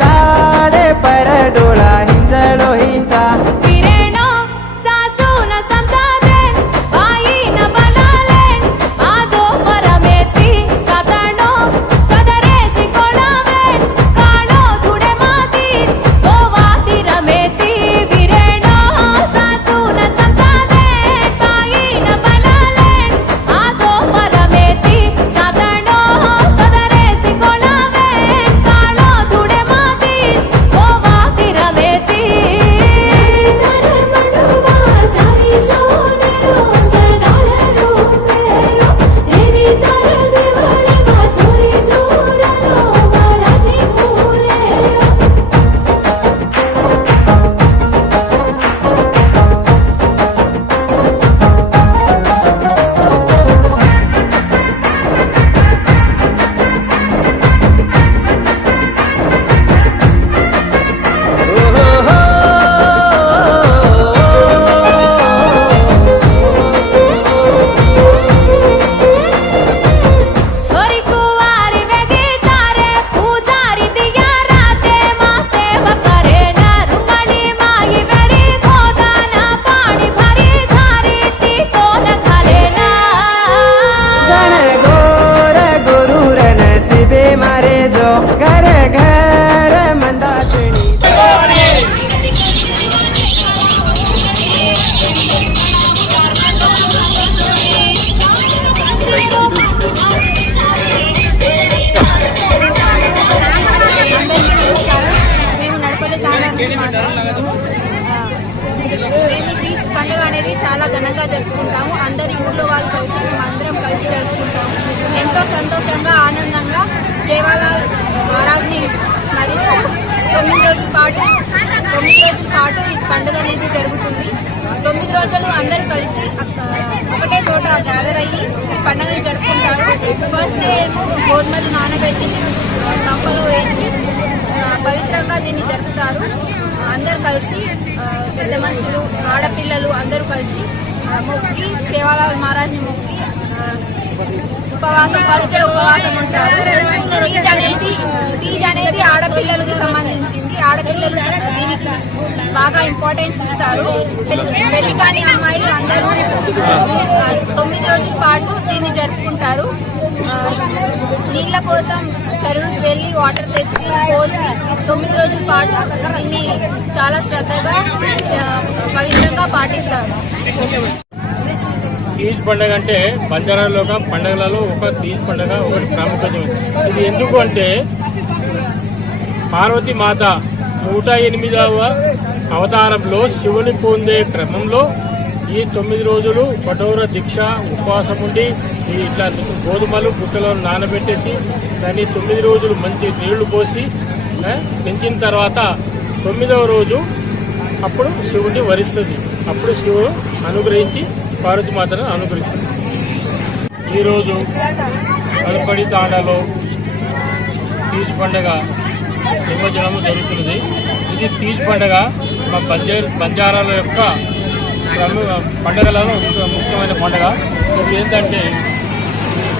झाडे पर डोळा हिंजळो हिंचा घर घर मंदाचणी పండుగ అనేది చాలా ఘనంగా జరుపుకుంటాము. అందరి ఊళ్ళో వాళ్ళు కలిసి మేమందరం కలిసి జరుపుకుంటాము. ఎంతో సంతోషంగా ఆనందంగా జయవాలాల్ మహారాజ్ని స్మరిస్తూ 9 రోజుల పాటు ఈ పండుగ అనేది జరుగుతుంది. 9 రోజులు అందరూ కలిసి ఒకటే చోట గ్యాదర్ అయ్యి ఈ పండుగని జరుపుకుంటారు. ఫస్ట్ డే గోధుమలు నానబెట్టి కంపలో వేసి పవిత్రంగా దీన్ని జరుపుతారు. అందరు కలిసి పెద్ద మనుషులు ఆడపిల్లలు అందరూ కలిసి మొక్కి జయవాలాల్ మహారాజ్ని మొక్కి ఉపవాసం ఫస్ట్ డే ఉపవాసం ఉంటారు. తీజ్ అనేది ఆడపిల్లలకి సంబంధించింది. ఆడపిల్లలు దీనికి బాగా ఇంపార్టెన్స్ ఇస్తారు. పెళ్లి కాని అమ్మాయిలు అందరూ 9 రోజుల పాటు దీన్ని జరుపుకుంటారు. నీళ్ల కోసం చెరువుకి వెళ్ళి వాటర్ తెచ్చి పోసి 9 రోజుల పాటు దీన్ని చాలా శ్రద్ధగా పవిత్రంగా పాటిస్తారు. తీజ్ పండుగ అంటే బంజారాలో పండుగలలో ఒక తీజ్ పండుగ ఒకటి ప్రాముఖ్యత ఉంది. ఇది ఎందుకు అంటే పార్వతీ మాత 108వ అవతారంలో శివుని పొందే క్రమంలో ఈ 9 రోజులు కఠోర దీక్ష ఉపవాసం ఉండి ఇట్లా గోధుమలు బుట్టలో నానబెట్టేసి దాన్ని 9 రోజులు మంచి నీళ్లు పోసి పెంచిన తర్వాత 9వ రోజు అప్పుడు శివుడిని వరిస్తుంది. అప్పుడు శివుడు అనుగ్రహించి పార్వతీమాతను అనుగ్రహిస్తుంది. ఈరోజు కల్పడి తాండాలో తీజ్ పండుగ నిమజ్జనము జరుగుతున్నది. ఇది తీజ్ పండుగ మా బంజారాల యొక్క పండుగలలో ముఖ్యమైన పండుగ. ఇది ఏంటంటే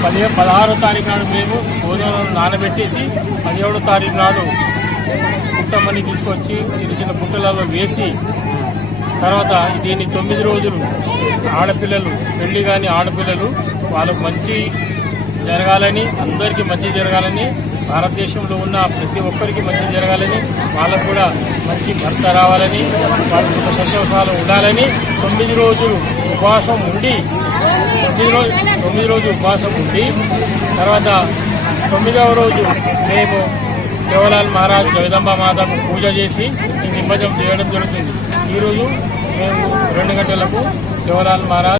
16వ తారీఖు నాడు మేము గోధుమలను నానబెట్టేసి 17వ తారీఖు నాడు పుట్టమ్మని తీసుకొచ్చి చిన్న చిన్న పుట్టలలో వేసి తర్వాత దీన్ని 9 రోజులు ఆడపిల్లలు పెళ్లి కాని ఆడపిల్లలు వాళ్ళకు మంచి జరగాలని, అందరికీ మంచి జరగాలని, భారతదేశంలో ఉన్న ప్రతి ఒక్కరికి మంచి జరగాలని, వాళ్ళకు కూడా మంచి భర్త రావాలని, వాళ్ళ సుఖ సంతోషాలు ఉండాలని 9 రోజులు ఉపవాసం ఉండి 9 రోజులు ఉపవాసం ఉండి తర్వాత 9వ రోజు మేము జవహర్లాల్ మహారాజ్ జగదంబ మాతకు పూజ చేసి ఈ నిమజ్జనం చేయడం జరుగుతుంది. ఈరోజు మేము 2 గంటలకు జవహర్లాల్ మహారాజ్